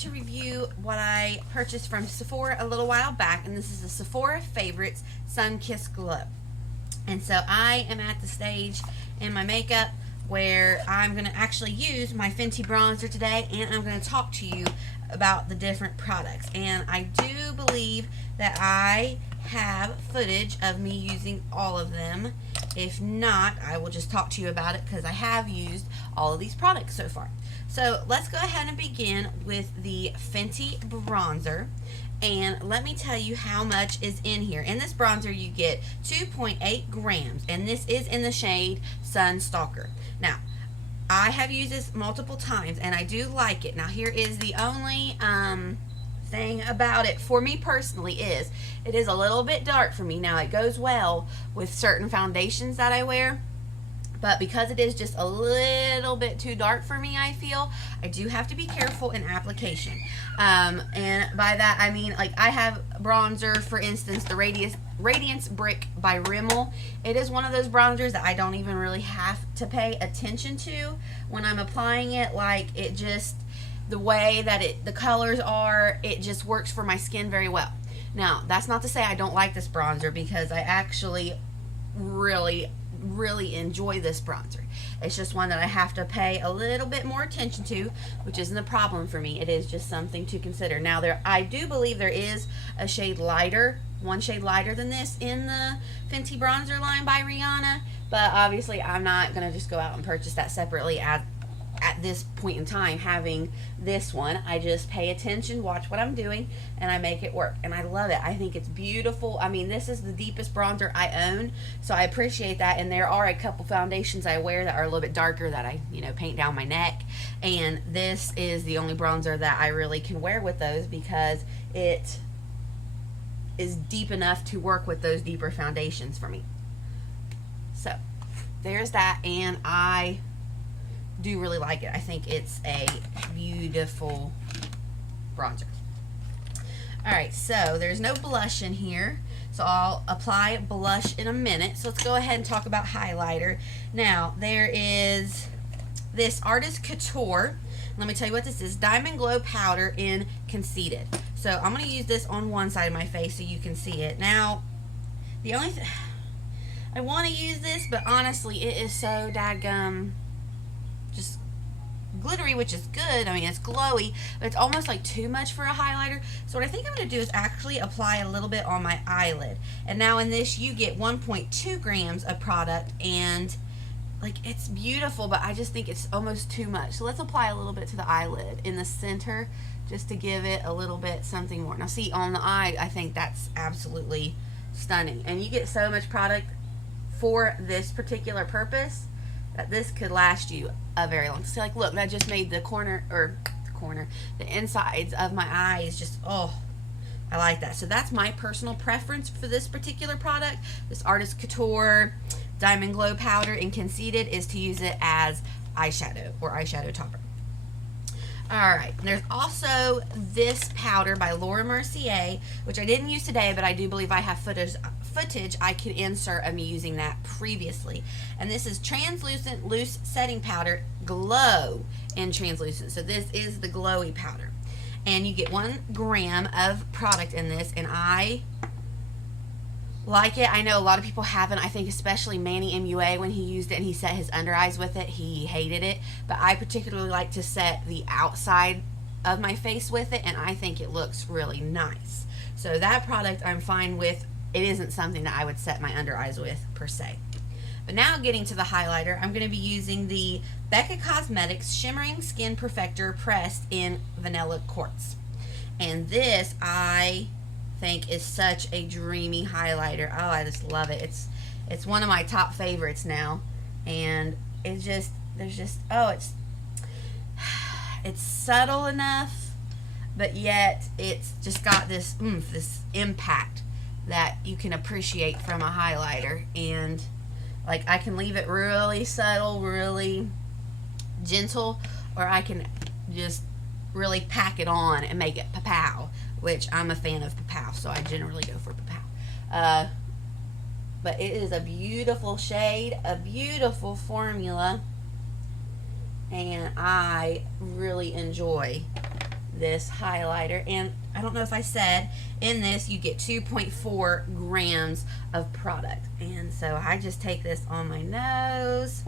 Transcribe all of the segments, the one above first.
to review what I purchased from Sephora a little while back, and this is the Sephora Favorites Sun Kiss Glow. And so I am at the stage in my makeup where I'm going to actually use my Fenty bronzer today, and I'm going to talk to you about the different products. And I do believe that I have footage of me using all of them. If not, I will just talk to you about it because I have used all of these products so far. So let's go ahead and begin with the Fenty bronzer. And let me tell you how much is in here. In this bronzer, you get 2.8 grams, and this is in the shade Sun Stalker. Now, I have used this multiple times, and I do like it. Now, here is the only thing about it for me personally is it is a little bit dark for me. Now, it goes well with certain foundations that I wear, but because it is just a little bit too dark for me, I feel, I do have to be careful in application. And by that, I mean, like, I have bronzer, for instance, the Radiance Brick by Rimmel. It is one of those bronzers that I don't even really have to pay attention to when I'm applying it. Like, it just, the way that the colors are, it just works for my skin very well. Now, that's not to say I don't like this bronzer, because I actually really enjoy this bronzer. It's just one that I have to pay a little bit more attention to, which isn't a problem for me. It is just something to consider. Now, I do believe there is a shade lighter, one shade lighter than this in the Fenty bronzer line by Rihanna, but obviously I'm not going to just go out and purchase that separately at this point in time having this one. I just pay attention, watch what I'm doing, and I make it work. And I love it. I think it's beautiful. I mean, this is the deepest bronzer I own, so I appreciate that. And there are a couple foundations I wear that are a little bit darker that I, paint down my neck. And this is the only bronzer that I really can wear with those, because it is deep enough to work with those deeper foundations for me. So there's that, and I do really like it. I think it's a beautiful bronzer. Alright, so there's no blush in here, so I'll apply blush in a minute. So let's go ahead and talk about highlighter. Now, there is this Artist Couture. Let me tell you what this is. Diamond Glow Powder in Conceited. So I'm going to use this on one side of my face so you can see it. Now, the only thing, I want to use this, but honestly, it is so daggum just glittery, which is good. I mean, it's glowy, but it's almost like too much for a highlighter. So what I think I'm going to do is actually apply a little bit on my eyelid. And now in this, you get 1.2 grams of product, and like, it's beautiful, but I just think it's almost too much. So let's apply a little bit to the eyelid in the center, just to give it a little bit something more. Now see, on the eye, I think that's absolutely stunning. And you get so much product for this particular purpose that this could last you a very long time. So like, look, that just made the the insides of my eyes just, oh, I like that. So that's my personal preference for this particular product. This Artist Couture Diamond Glow Powder in Conceited is to use it as eyeshadow or eyeshadow topper. Alright, there's also this powder by Laura Mercier, which I didn't use today, but I do believe I have footage I could insert of me using that previously. And this is Translucent Loose Setting Powder Glow in Translucent. So this is the glowy powder. And you get 1 gram of product in this, and I like it. I know a lot of people haven't. I think especially Manny MUA, when he used it and he set his under eyes with it, he hated it. But I particularly like to set the outside of my face with it, and I think it looks really nice. So that product I'm fine with. It isn't something that I would set my under eyes with per se. But now getting to the highlighter, I'm going to be using the Becca Cosmetics Shimmering Skin Perfector pressed in Vanilla Quartz. And this, I think, is such a dreamy highlighter. Oh, I just love it. It's one of my top favorites now. And it's just, it's subtle enough, but yet it's just got this oomph, this impact that you can appreciate from a highlighter. And like, I can leave it really subtle, really gentle, or I can just really pack it on and make it pa-pow, which I'm a fan of pa-pow, so I generally go for pa-pow. But it is a beautiful shade, a beautiful formula, and I really enjoy this highlighter. And I don't know if I said, in this you get 2.4 grams of product. And so I just take this on my nose,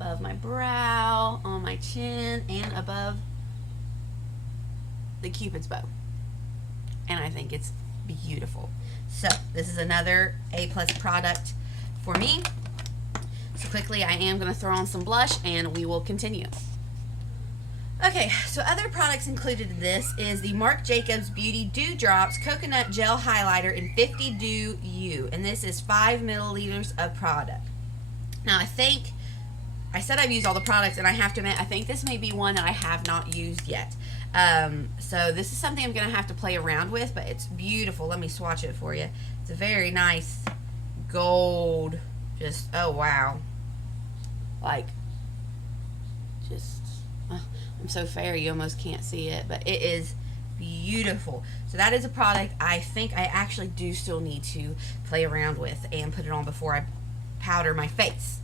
above my brow, on my chin, and above the Cupid's bow. And I think it's beautiful. So this is another A+ product for me. So quickly, I am going to throw on some blush and we will continue. Okay, so other products included in this is the Marc Jacobs Beauty Dew Drops Coconut Gel Highlighter in 50 Dew U. And this is 5 milliliters of product. Now I said I've used all the products, and I have to admit, I think this may be one that I have not used yet. So this is something I'm going to have to play around with, but it's beautiful. Let me swatch it for you. It's a very nice gold, just, oh wow. Like, just, I'm so fair you almost can't see it, but it is beautiful. So that is a product I think I actually do still need to play around with and put it on before I powder my face.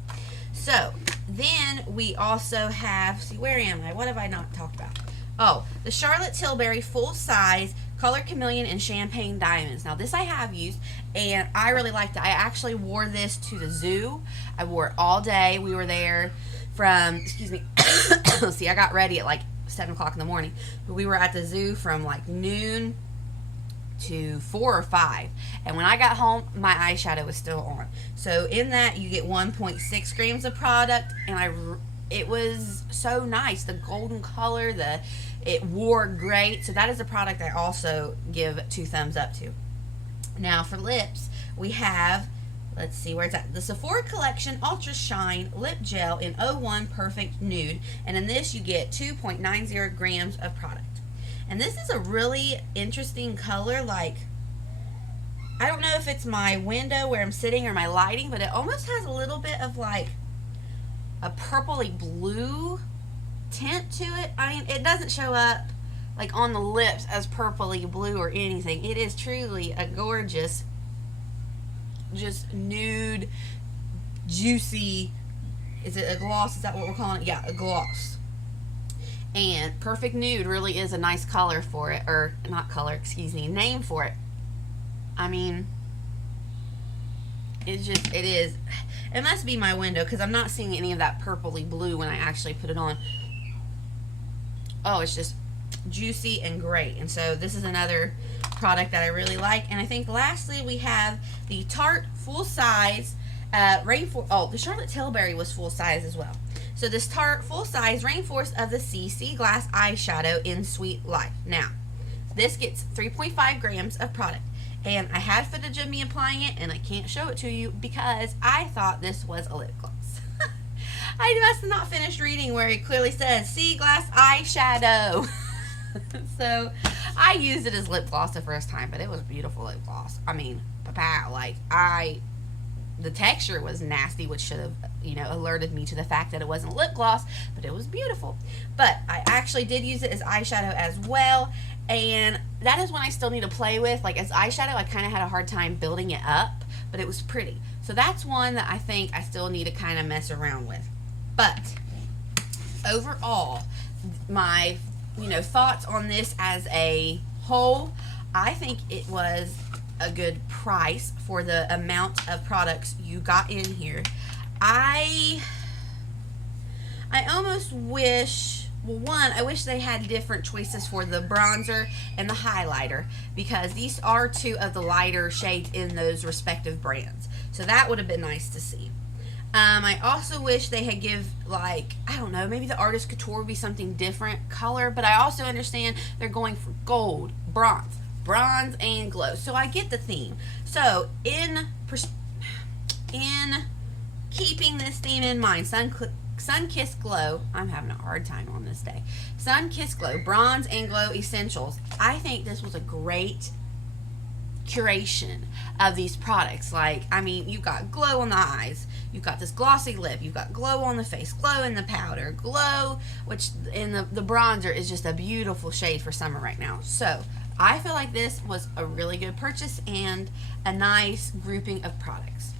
So then we also have, see, where am I? What have I not talked about? Oh, the Charlotte Tilbury Full Size Color Chameleon and Champagne Diamonds. Now this I have used and I really liked it. I actually wore this to the zoo. I wore it all day. We were there from, excuse me, see, I got ready at like 7 o'clock in the morning, but we were at the zoo from like noon to 4 or 5, and when I got home my eyeshadow was still on. So in that you get 1.6 grams of product, and it was so nice. The golden color, it wore great. So that is a product I also give 2 thumbs up to. Now for lips, we have, let's see where it's at, the Sephora Collection Ultra Shine Lip Gel in 01 Perfect Nude, and in this you get 2.90 grams of product. And this is a really interesting color. Like, I don't know if it's my window where I'm sitting or my lighting, but it almost has a little bit of like a purpley blue tint to it. I mean, it doesn't show up like on the lips as purpley blue or anything. It is truly a gorgeous, just nude, juicy, is it a gloss? Is that what we're calling it? Yeah, a gloss. And Perfect Nude really is a nice color for it, or not color, excuse me, name for it. I mean, it is. It must be my window because I'm not seeing any of that purpley blue when I actually put it on. Oh, it's just juicy and great. And so this is another product that I really like. And I think lastly we have the Tarte Full Size Rainforest. Oh, the Charlotte Tilbury was full size as well. So this Tarte Full Size Rainforest of the Sea Glass Eyeshadow in Sweet Life. Now, this gets 3.5 grams of product. And I had footage of me applying it, and I can't show it to you because I thought this was a lip gloss. I must have not finished reading where it clearly says Sea Glass Eyeshadow. So I used it as lip gloss the first time, but it was a beautiful lip gloss. I mean, like, the texture was nasty, which should have, alerted me to the fact that it wasn't lip gloss, but it was beautiful. But I actually did use it as eyeshadow as well, and that is one I still need to play with. Like, as eyeshadow, I kind of had a hard time building it up, but it was pretty. So that's one that I think I still need to kind of mess around with. But overall, my, thoughts on this as a whole, I think it was a good price for the amount of products you got in here. I almost wish, well, one, I wish they had different choices for the bronzer and the highlighter, because these are 2 of the lighter shades in those respective brands. So that would have been nice to see. I also wish they had give, like, I don't know, maybe the Artist Couture would be something different color, but I also understand they're going for gold, bronze and glow. So I get the theme. So in keeping this theme in mind, Sun-Kissed Glow, I'm having a hard time on this day. Sun-Kissed Glow, bronze and glow essentials. I think this was a great curation of these products. Like, I mean, you've got glow on the eyes, you've got this glossy lip, you've got glow on the face, glow in the powder, glow, which in the bronzer is just a beautiful shade for summer right now. So I feel like this was a really good purchase and a nice grouping of products.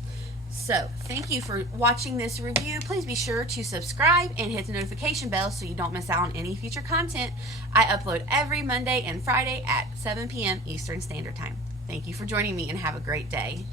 So, thank you for watching this review. Please be sure to subscribe and hit the notification bell so you don't miss out on any future content. I upload every Monday and Friday at 7 p.m. Eastern Standard Time. Thank you for joining me and have a great day.